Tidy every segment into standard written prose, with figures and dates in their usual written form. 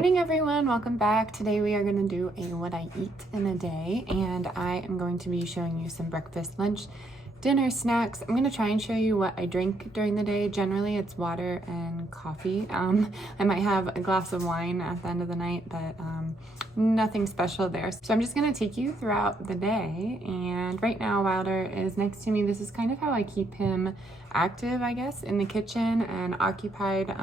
morning everyone, welcome back. Today we are going to do a what I eat in a day, and I am going to be showing you some breakfast, lunch, dinner, snacks. I'm going to try and show you what I drink during the day. Generally it's water and coffee. I might have a glass of wine at the end of the night, but nothing special there. So I'm just going to take you throughout the day, and right now Wilder is next to me. This is kind of how I keep him active, I guess, in the kitchen and occupied.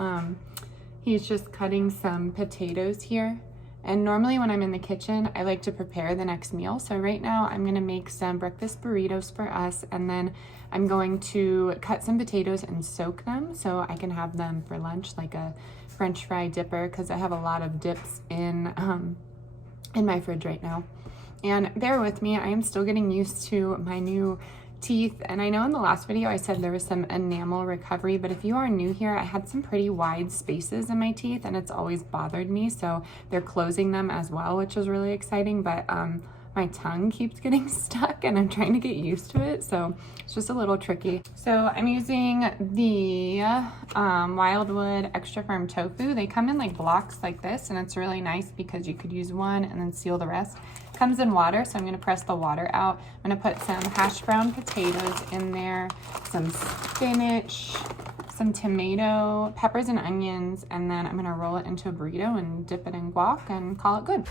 He's just cutting some potatoes here. And normally when I'm in the kitchen, I like to prepare the next meal. So right now I'm gonna make some breakfast burritos for us, and then I'm going to cut some potatoes and soak them so I can have them for lunch, like a French fry dipper, because I have a lot of dips in my fridge right now. And bear with me, I am still getting used to my new teeth, and I know in the last video I said there was some enamel recovery, but if you are new here, I had some pretty wide spaces in my teeth and it's always bothered me, so they're closing them as well, which is really exciting. But my tongue keeps getting stuck and I'm trying to get used to it, so it's just a little tricky. So I'm using the Wildwood extra firm tofu. They come in like blocks like this, and it's really nice because you could use one and then seal the rest. Comes in water, so I'm going to press the water out. I'm going to put some hash brown potatoes in there, some spinach, some tomato, peppers and onions, and then I'm going to roll it into a burrito and dip it in guac and call it good.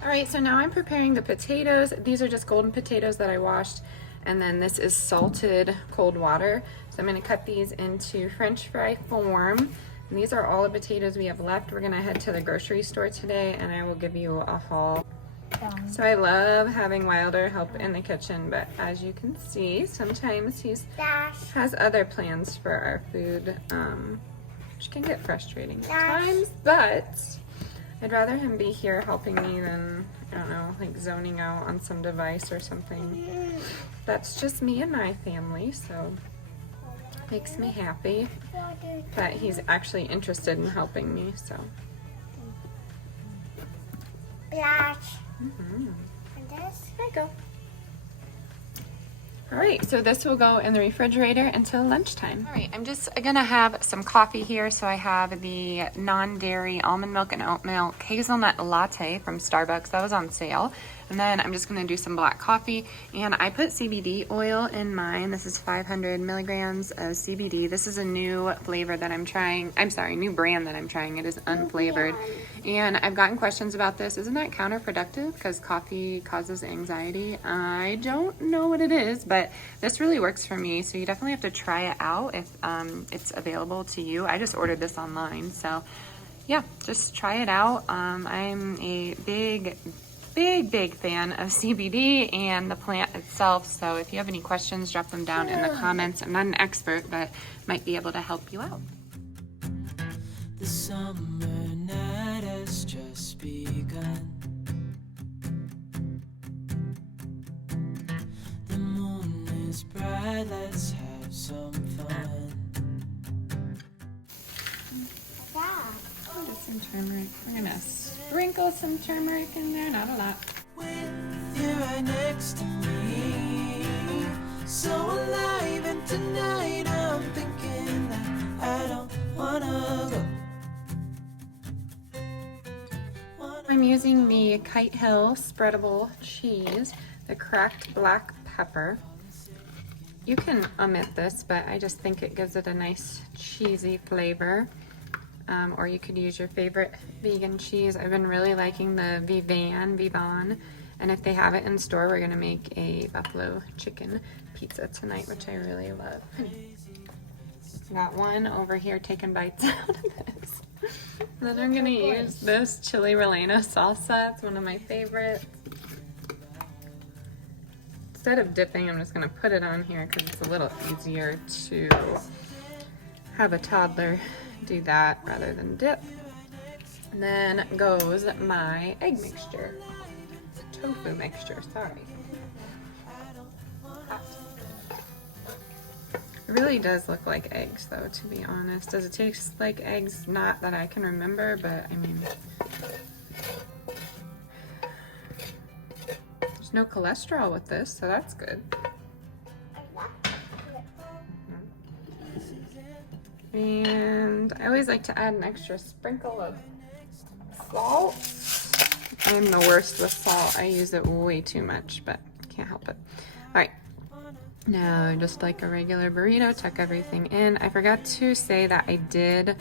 All right, so now I'm preparing the potatoes. These are just golden potatoes that I washed, and then this is salted cold water. So I'm going to cut these into French fry form. And these are all the potatoes we have left. We're gonna head to the grocery store today and I will give you a haul. So I love having Wilder help in the kitchen, but as you can see, sometimes he has other plans for our food, which can get frustrating at times, but I'd rather him be here helping me than, I don't know, like zoning out on some device or something. That's just me and my family, so makes me happy that he's actually interested in helping me, so. There you go. All right, so this will go in the refrigerator until lunchtime. All right, I'm just gonna have some coffee here. So I have the non-dairy almond milk and oat milk hazelnut latte from Starbucks. That was on sale. And then I'm just gonna do some black coffee, and I put CBD oil in mine. This is 500 milligrams of CBD. This is a new flavor that I'm trying. I'm sorry, new brand that I'm trying. It is unflavored. And I've gotten questions about this. Isn't that counterproductive because coffee causes anxiety? I don't know what it is, but this really works for me. So you definitely have to try it out if it's available to you. I just ordered this online. So yeah, just try it out. I'm a big fan of CBD and the plant itself, so if you have any questions, drop them down in the comments. I'm not an expert, but might be able to help you out. The summer night has just begun. The moon is bright, let's have some fun. Just some turmeric. We're gonna sprinkle some turmeric in there, not a lot. With you right next to me, so alive, and tonight I'm thinking that I don't wanna go. I'm using the Kite Hill spreadable cheese, the cracked black pepper. You can omit this, but I just think it gives it a nice cheesy flavor. Or you could use your favorite vegan cheese. I've been really liking the Vivon, and if they have it in store, we're gonna make a buffalo chicken pizza tonight, which I really love. Got one over here taking bites out of this. Then I'm gonna use this chili relleno salsa. It's one of my favorites. Instead of dipping, I'm just gonna put it on here because it's a little easier to have a toddler do that rather than dip. And then goes my egg mixture, tofu mixture, sorry. It really does look like eggs though, to be honest. Does it taste like eggs? Not that I can remember, but I mean, there's no cholesterol with this, so that's good. And I always like to add an extra sprinkle of salt. I'm the worst with salt. I use it way too much, but can't help it. All right. Now, just like a regular burrito, tuck everything in. I forgot to say that I did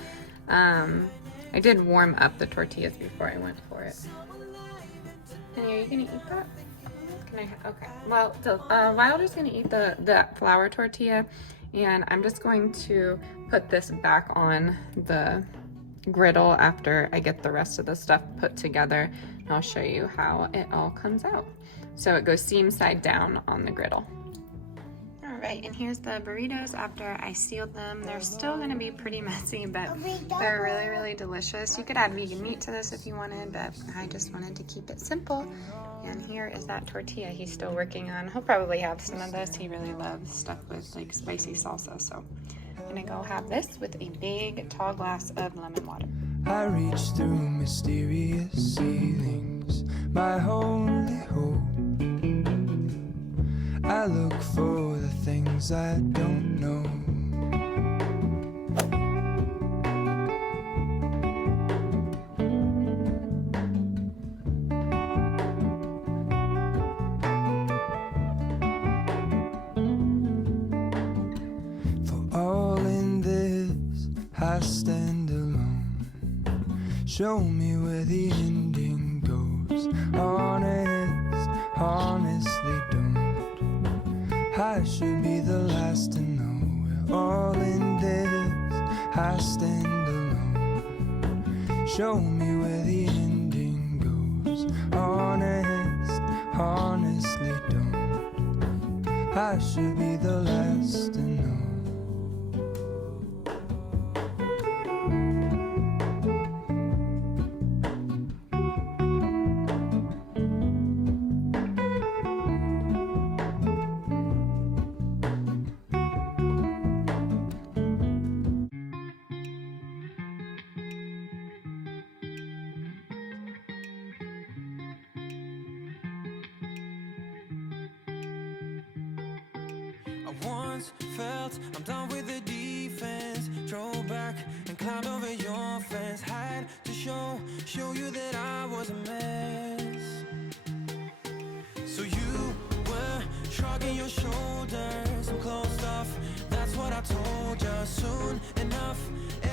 warm up the tortillas before I went for it. Honey, are you gonna eat that? Okay. Well, Wilder's gonna eat the flour tortilla, and I'm just going to put this back on the griddle after I get the rest of the stuff put together, and I'll show you how it all comes out. So it goes seam side down on the griddle. Alright, and here's the burritos after I sealed them. They're still going to be pretty messy, but they're really, really delicious. You could add vegan meat to this if you wanted, but I just wanted to keep it simple. And here is that tortilla he's still working on. He'll probably have some of this. He really loves stuff with like spicy salsa, so I'm going to go have this with a big tall glass of lemon water. I reach through mysterious ceilings, my only hope. I look for the things I don't know. For all in this, I stand alone. Show me where the ending goes. Honestly don't. I should be the last to know. We're all in this, I stand alone. Show me where the ending goes. Honestly don't. I should be the last to know. I once felt I'm done with the defense. Drove back and climbed over your fence. Had to show you that I was a mess. So you were shrugging your shoulders and closed off. That's what I told you. Soon enough,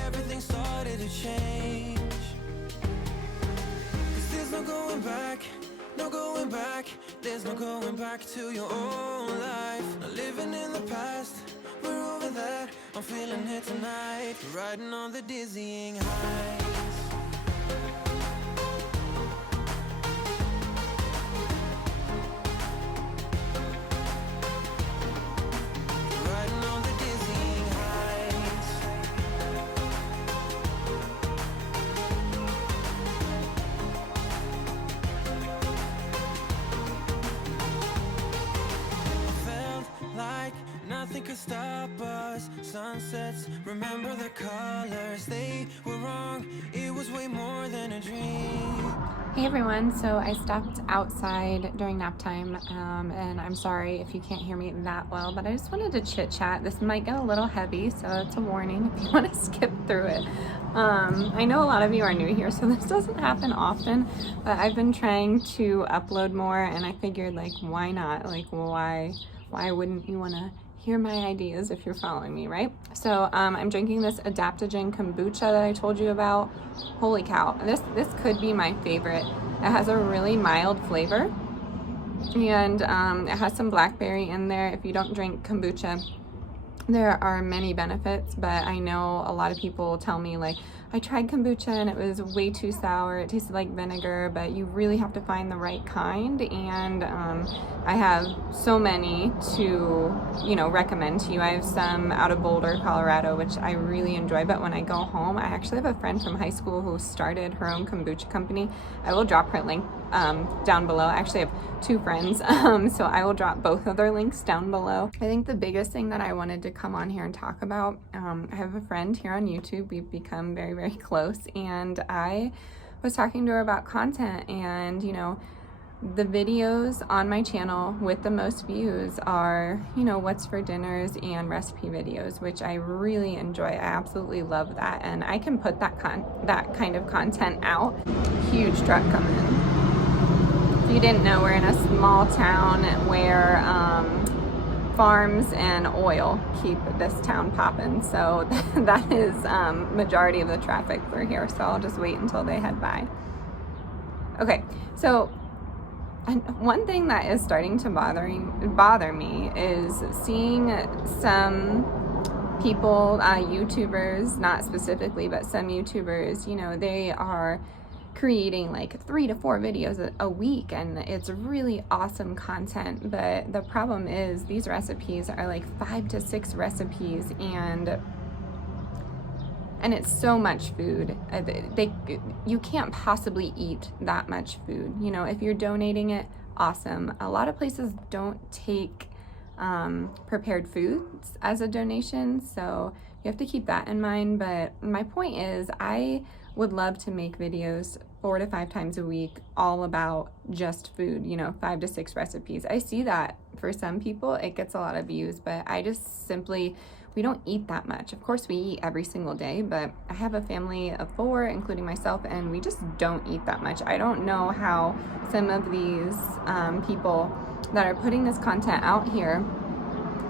everything started to change. 'Cause there's no going back. No going back, there's no going back to your old life. Not living in the past, we're over that. I'm feeling it tonight, riding on the dizzying heights. Riding on the dizzying heights. Like nothing could stop us. Sunsets, remember the colors. They were wrong, it was way more than a dream. Hey everyone, so I stepped outside during nap time, and I'm sorry if you can't hear me that well, but I just wanted to chit chat. This might get a little heavy, so it's a warning if you want to skip through it. I know a lot of you are new here, so this doesn't happen often, but I've been trying to upload more, and I figured, like, why not? Like, why wouldn't you want to hear my ideas if you're following me, right? So I'm drinking this adaptogen kombucha that I told you about. Holy cow, this could be my favorite. It has a really mild flavor, and it has some blackberry in there. If you don't drink kombucha, there are many benefits, but I know a lot of people tell me, like, I tried kombucha and it was way too sour. It tasted like vinegar, but you really have to find the right kind. And I have so many to, recommend to you. I have some out of Boulder, Colorado, which I really enjoy. But when I go home, I actually have a friend from high school who started her own kombucha company. I will drop her link down below. I actually have two friends, so I will drop both of their links down below. I think the biggest thing that I wanted to come on here and talk about, I have a friend here on YouTube. We've become very, very close, and I was talking to her about content, and the videos on my channel with the most views are, you know, what's for dinners and recipe videos, which I really enjoy. I absolutely love that, and I can put that kind of content out. Huge truck coming in. If you didn't know, we're in a small town where farms and oil keep this town popping, so that is majority of the traffic for here, so I'll just wait until they head by. Okay, so one thing that is starting to bother me is seeing some people, YouTubers, not specifically, but some YouTubers, you know, they are creating like 3 to 4 videos a week, and it's really awesome content, but the problem is these recipes are like 5 to 6 recipes, and it's so much food. You can't possibly eat that much food. You know, if you're donating it, awesome. A lot of places don't take prepared foods as a donation, so you have to keep that in mind. But my point is, I would love to make videos 4 to 5 times a week all about just food, you know, 5 to 6 recipes. I see that for some people it gets a lot of views, but I just simply, we don't eat that much. Of course we eat every single day, but I have a family of 4, including myself, and we just don't eat that much. I don't know how some of these people that are putting this content out here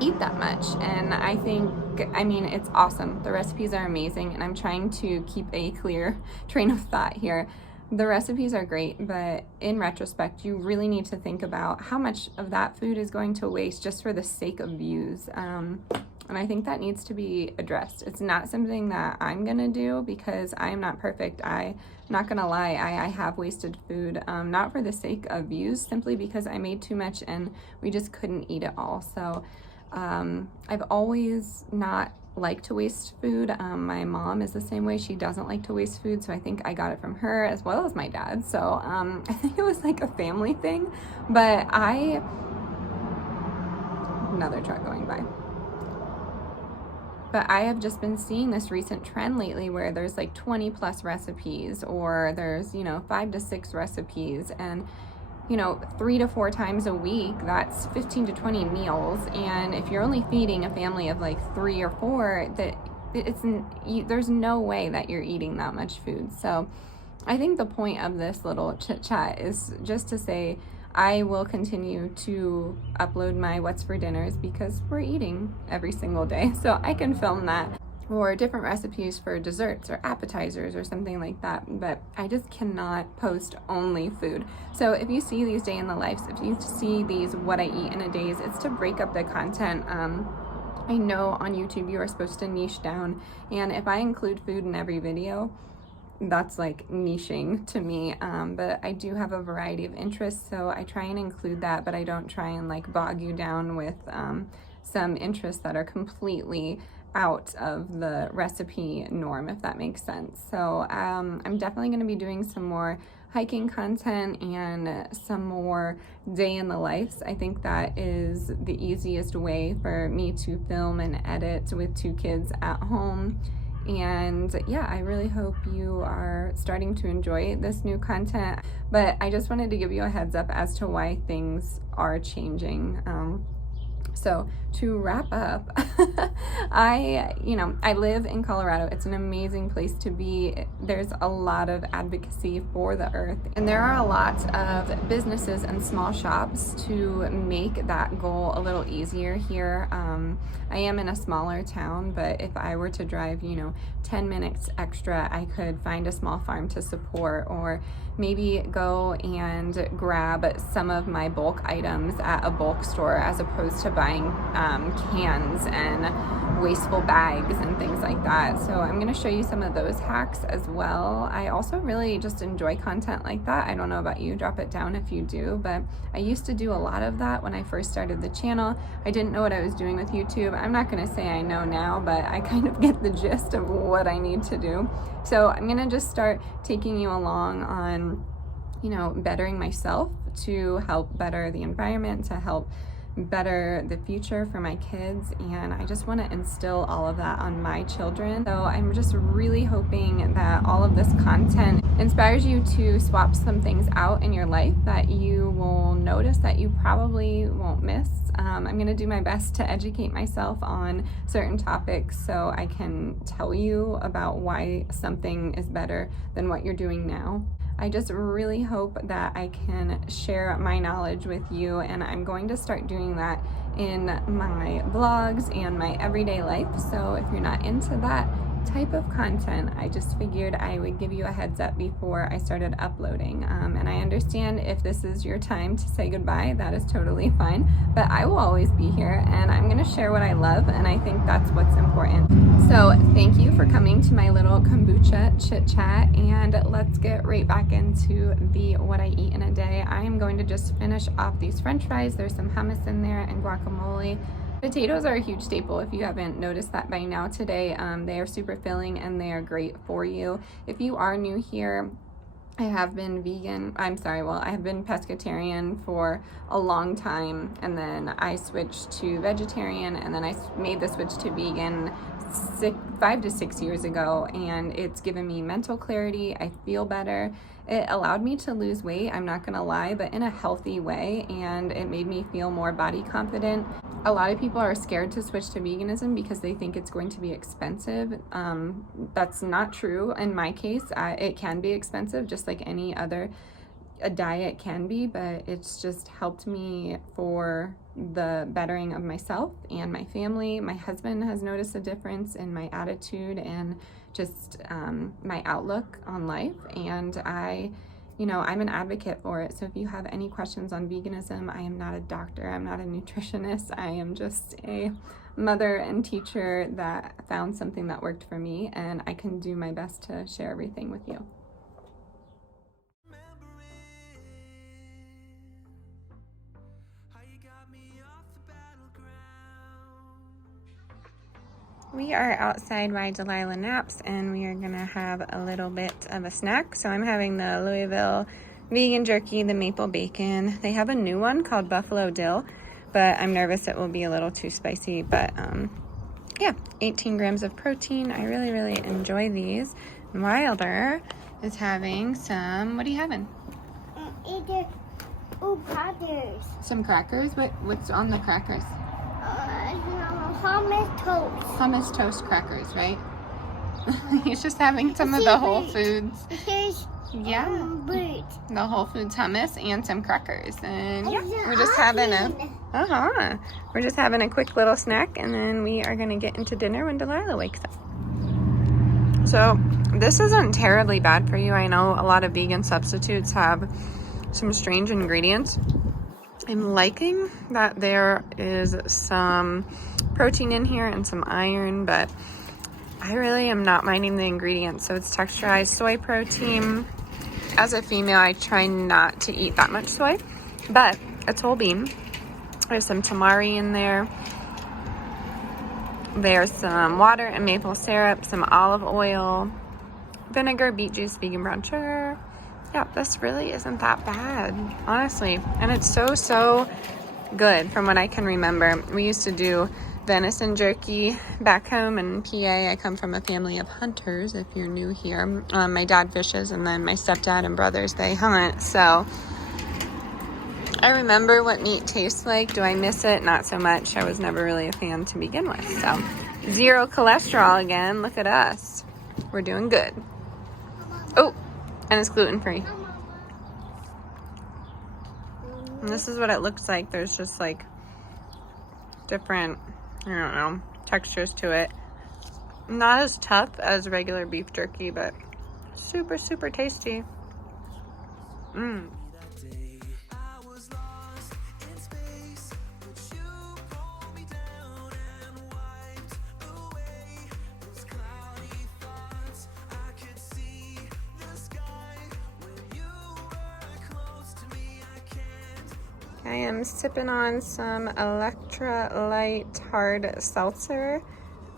eat that much. And I think, I mean, it's awesome. The recipes are amazing, and I'm trying to keep a clear train of thought here. The recipes are great, but in retrospect, you really need to think about how much of that food is going to waste just for the sake of views. And I think that needs to be addressed. It's not something that I'm gonna do because I'm not perfect. I'm not gonna lie, I have wasted food, not for the sake of views, simply because I made too much and we just couldn't eat it all. So I've always not liked to waste food. My mom is the same way. She doesn't like to waste food, so I think I got it from her as well as my dad. So I think it was like a family thing, but another truck going by. But I have just been seeing this recent trend lately where there's like 20 plus recipes, or there's, you know, 5 to 6 recipes, and you know, 3 to 4 times a week, that's 15 to 20 meals. And if you're only feeding a family of like 3 or 4, there's no way that you're eating that much food. So I think the point of this little chit chat is just to say, I will continue to upload my what's for dinners because we're eating every single day, so I can film that, or different recipes for desserts or appetizers or something like that. But I just cannot post only food. So if you see these day in the lives, if you see these what I eat in a days, it's to break up the content. I know on YouTube you are supposed to niche down, and if I include food in every video, that's like niching to me, but I do have a variety of interests, so I try and include that, but I don't try and like bog you down with some interests that are completely out of the recipe norm, if that makes sense. So I'm definitely going to be doing some more hiking content and some more day in the lives. I think that is the easiest way for me to film and edit with 2 kids at home. And yeah, I really hope you are starting to enjoy this new content, but I just wanted to give you a heads up as to why things are changing. So to wrap up, I live in Colorado. It's an amazing place to be. There's a lot of advocacy for the earth, and there are a lot of businesses and small shops to make that goal a little easier here. I am in a smaller town, but if I were to drive, 10 minutes extra, I could find a small farm to support, or maybe go and grab some of my bulk items at a bulk store as opposed to buying cans and wasteful bags and things like that. So I'm going to show you some of those hacks as well. I also really just enjoy content like that. I don't know about you, drop it down if you do, but I used to do a lot of that when I first started the channel. I didn't know what I was doing with YouTube. I'm not going to say I know now, but I kind of get the gist of what I need to do. So I'm going to just start taking you along on bettering myself to help better the environment, to help better the future for my kids, and I just want to instill all of that on my children. So I'm just really hoping that all of this content inspires you to swap some things out in your life that you will notice that you probably won't miss. I'm going to do my best to educate myself on certain topics so I can tell you about why something is better than what you're doing now. I just really hope that I can share my knowledge with you, and I'm going to start doing that in my vlogs and my everyday life. So if you're not into that type of content, I just figured I would give you a heads up before I started uploading. And I understand if this is your time to say goodbye, that is totally fine, but I will always be here, and I'm going to share what I love, and I think that's what's important. So thank you for coming to my little kombucha chit chat, and let's get right back into the what I eat in a day. I am going to just finish off these french fries. There's some hummus in there and guacamole. Potatoes are a huge staple if you haven't noticed that by now today. They are super filling and they are great for you. If you are new here, I have been I have been pescatarian for a long time, and then I switched to vegetarian, and then I made the switch to vegan 5 to 6 years ago, and it's given me mental clarity. I feel better. It allowed me to lose weight, I'm not gonna lie, but in a healthy way, and it made me feel more body confident. A lot of people are scared to switch to veganism because they think it's going to be expensive. That's not true in my case. It can be expensive, just like any other diet can be, but it's just helped me for the bettering of myself and my family. My husband has noticed a difference in my attitude and just my outlook on life, and I'm an advocate for it. So if you have any questions on veganism, I am not a doctor, I'm not a nutritionist, I am just a mother and teacher that found something that worked for me, and I can do my best to share everything with you. We are outside while Delilah naps, and we are gonna have a little bit of a snack. So I'm having the Louisville vegan jerky, the maple bacon. They have a new one called Buffalo Dill, but I'm nervous it will be a little too spicy. But yeah, 18 grams of protein. I really, really enjoy these. And Wilder is having some, what are you having? Crackers. Some crackers? What's on the crackers? Hummus toast. Hummus toast crackers, right? He's just having some of the Whole Foods. Yeah. The Whole Foods hummus and some crackers. And yeah, we're just having a quick little snack, and then we are going to get into dinner when Delilah wakes up. So this isn't terribly bad for you. I know a lot of vegan substitutes have some strange ingredients. I'm liking that there is some protein in here and some iron, but I really am not minding the ingredients. So it's texturized soy protein. As a female, I try not to eat that much soy, but it's whole bean. There's some tamari in there. There's some water and maple syrup, some olive oil, vinegar, beet juice, vegan brown sugar. Yeah, this really isn't that bad, honestly. And it's so good from what I can remember. We used to do venison jerky back home in PA. I come from a family of hunters, if you're new here. My dad fishes, and then my stepdad and brothers, they hunt. So I remember what meat tastes like. Do I miss it? Not so much. I was never really a fan to begin with. So 0 cholesterol again. Look at us. We're doing good. Oh, and it's gluten-free. And this is what it looks like. There's just like different, I don't know, textures to it. Not as tough as regular beef jerky, but super tasty. I am sipping on some electrolyte hard seltzer.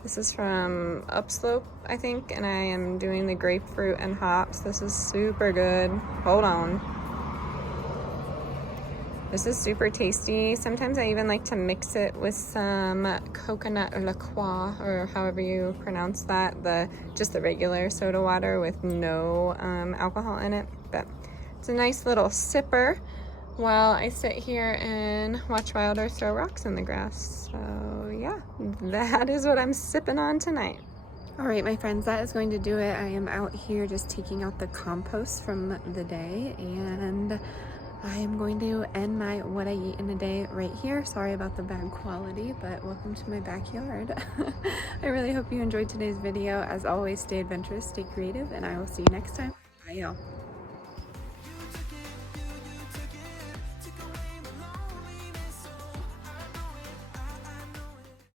This is from Upslope, I think, and I am doing the grapefruit and hops. This is super good. Hold on. This is super tasty. Sometimes I even like to mix it with some coconut liqueur, or however you pronounce that, just the regular soda water with no alcohol in it. But it's a nice little sipper while I sit here and watch Wilder throw rocks in the grass. So yeah, that is what I'm sipping on tonight. All right, my friends, that is going to do it. I am out here just taking out the compost from the day, and I am going to end my what I eat in a day right here. Sorry about the bad quality, but welcome to my backyard. I really hope you enjoyed today's video. As always, stay adventurous, stay creative, and I will see you next time. Bye, y'all.